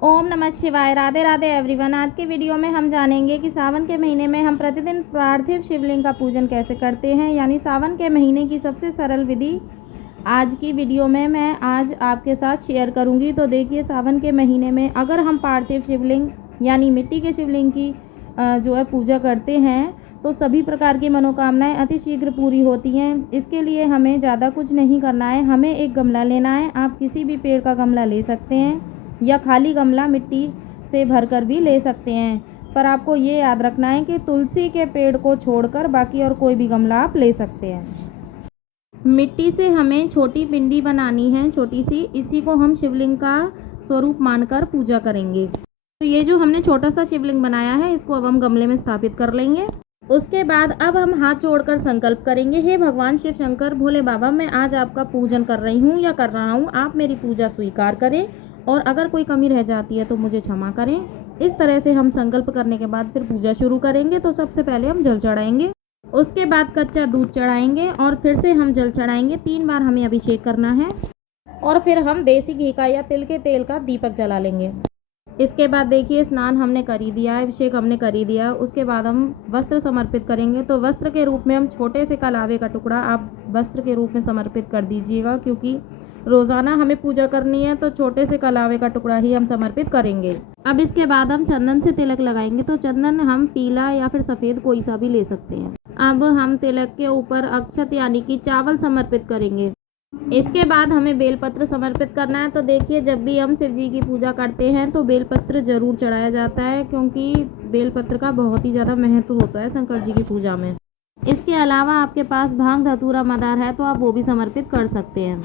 ओम नमः शिवाय। राधे राधे एवरीवन। आज के वीडियो में हम जानेंगे कि सावन के महीने में हम प्रतिदिन पार्थिव शिवलिंग का पूजन कैसे करते हैं, यानी सावन के महीने की सबसे सरल विधि आज की वीडियो में मैं आज आपके साथ शेयर करूंगी। तो देखिए, सावन के महीने में अगर हम पार्थिव शिवलिंग यानी मिट्टी के शिवलिंग की जो है पूजा करते हैं तो सभी प्रकार की मनोकामनाएं अति शीघ्र पूरी होती हैं। इसके लिए हमें ज़्यादा कुछ नहीं करना है। हमें एक गमला लेना है। आप किसी भी पेड़ का गमला ले सकते हैं या खाली गमला मिट्टी से भरकर भी ले सकते हैं, पर आपको ये याद रखना है कि तुलसी के पेड़ को छोड़कर बाकी और कोई भी गमला आप ले सकते हैं। मिट्टी से हमें छोटी पिंडी बनानी है, छोटी सी। इसी को हम शिवलिंग का स्वरूप मानकर पूजा करेंगे। तो ये जो हमने छोटा सा शिवलिंग बनाया है, इसको अब हम गमले में स्थापित कर लेंगे। उसके बाद अब हम हाथ जोड़कर संकल्प करेंगे, हे भगवान शिव शंकर भोले बाबा, मैं आज आपका पूजन कर रही हूँ या कर रहा हूँ। आप मेरी पूजा स्वीकार करें और अगर कोई कमी रह जाती है तो मुझे क्षमा करें। इस तरह से हम संकल्प करने के बाद फिर पूजा शुरू करेंगे। तो सबसे पहले हम जल चढ़ाएंगे, उसके बाद कच्चा दूध चढ़ाएंगे और फिर से हम जल चढ़ाएंगे। 3 बार हमें अभिषेक करना है और फिर हम देसी घी का या तिल के तेल का दीपक जला लेंगे। इसके बाद देखिए, स्नान हमने कर ही दिया है, अभिषेक हमने कर ही दिया। उसके बाद हम वस्त्र समर्पित करेंगे। तो वस्त्र के रूप में हम छोटे से कलावे का टुकड़ा आप वस्त्र के रूप में समर्पित कर दीजिएगा, क्योंकि रोज़ाना हमें पूजा करनी है, तो छोटे से कलावे का टुकड़ा ही हम समर्पित करेंगे। अब इसके बाद हम चंदन से तिलक लगाएंगे। तो चंदन हम पीला या फिर सफ़ेद कोई सा भी ले सकते हैं। अब हम तिलक के ऊपर अक्षत यानी कि चावल समर्पित करेंगे। इसके बाद हमें बेलपत्र समर्पित करना है। तो देखिए, जब भी हम शिव जी की पूजा करते हैं तो बेलपत्र जरूर चढ़ाया जाता है, क्योंकि बेलपत्र का बहुत ही ज़्यादा महत्व होता है शंकर जी की पूजा में। इसके अलावा आपके पास भांग धतूरा मदार है तो आप वो भी समर्पित कर सकते हैं।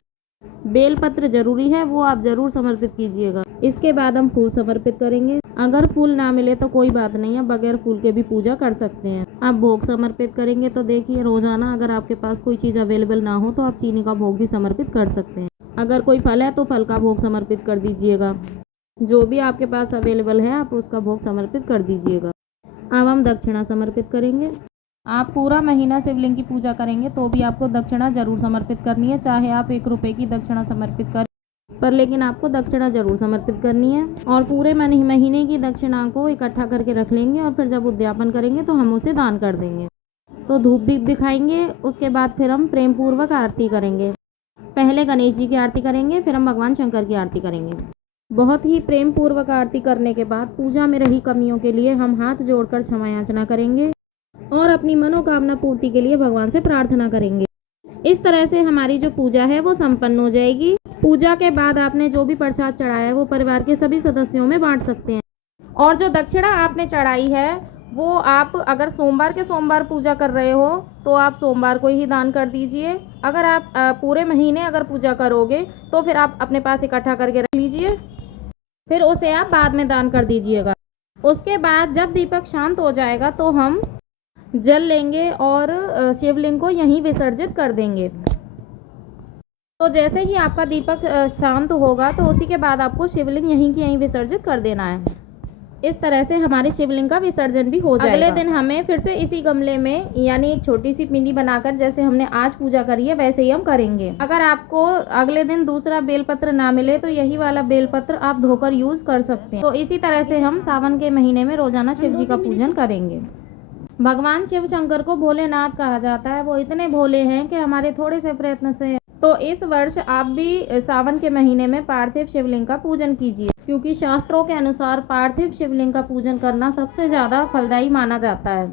बेलपत्र जरूरी है, वो आप जरूर समर्पित कीजिएगा। इसके बाद हम फूल समर्पित करेंगे। अगर फूल ना मिले तो कोई बात नहीं है, बगैर फूल के भी पूजा कर सकते हैं। आप भोग समर्पित करेंगे। तो देखिए, रोजाना अगर आपके पास कोई चीज़ अवेलेबल ना हो तो आप चीनी का भोग भी समर्पित कर सकते हैं। अगर कोई फल है तो फल का भोग समर्पित कर दीजिएगा। जो भी आपके पास अवेलेबल है आप उसका भोग समर्पित कर दीजिएगा। अब हम दक्षिणा समर्पित करेंगे। आप पूरा महीना शिवलिंग की पूजा करेंगे तो भी आपको दक्षिणा जरूर समर्पित करनी है, चाहे आप 1 रुपये की दक्षिणा समर्पित करें, पर लेकिन आपको दक्षिणा जरूर समर्पित करनी है। और पूरे महीने की दक्षिणा को इकट्ठा करके रख लेंगे और फिर जब उद्यापन करेंगे तो हम उसे दान कर देंगे। तो धूप दीप दिखाएंगे। उसके बाद फिर हम प्रेम पूर्वक आरती करेंगे। पहले गणेश जी की आरती करेंगे, फिर हम भगवान शंकर की आरती करेंगे। बहुत ही प्रेम पूर्वक आरती करने के बाद पूजा में रही कमियों के लिए हम हाथ जोड़कर क्षमा याचना करेंगे और अपनी मनोकामना पूर्ति के लिए भगवान से प्रार्थना करेंगे। इस तरह से हमारी जो पूजा है वो संपन्न हो जाएगी। पूजा के बाद आपने जो भी प्रसाद चढ़ाया है वो परिवार के सभी सदस्यों में बांट सकते हैं। और जो दक्षिणा आपने चढ़ाई है वो आप अगर सोमवार के सोमवार पूजा कर रहे हो तो आप सोमवार को ही दान कर दीजिए। अगर आप पूरे महीने अगर पूजा करोगे तो फिर आप अपने पास इकट्ठा करके रख लीजिए, फिर उसे आप बाद में दान कर दीजिएगा। उसके बाद जब दीपक शांत हो जाएगा तो हम जल लेंगे और शिवलिंग को यहीं विसर्जित कर देंगे। तो जैसे ही आपका दीपक शांत होगा तो उसी के बाद आपको शिवलिंग यहीं की यहीं विसर्जित कर देना है। इस तरह से हमारे शिवलिंग का विसर्जन भी हो जाएगा। अगले दिन हमें फिर से इसी गमले में यानी एक छोटी सी पिंडी बनाकर जैसे हमने आज पूजा करी है वैसे ही हम करेंगे। अगर आपको अगले दिन दूसरा बेलपत्र ना मिले तो यही वाला बेलपत्र आप धोकर यूज कर सकते हैं। तो इसी तरह से हम सावन के महीने में रोजाना शिव जी का पूजन करेंगे। भगवान शिव शंकर को भोलेनाथ कहा जाता है। वो इतने भोले हैं कि हमारे थोड़े से प्रयत्न से। तो इस वर्ष आप भी सावन के महीने में पार्थिव शिवलिंग का पूजन कीजिए, क्योंकि शास्त्रों के अनुसार पार्थिव शिवलिंग का पूजन करना सबसे ज़्यादा फलदायी माना जाता है।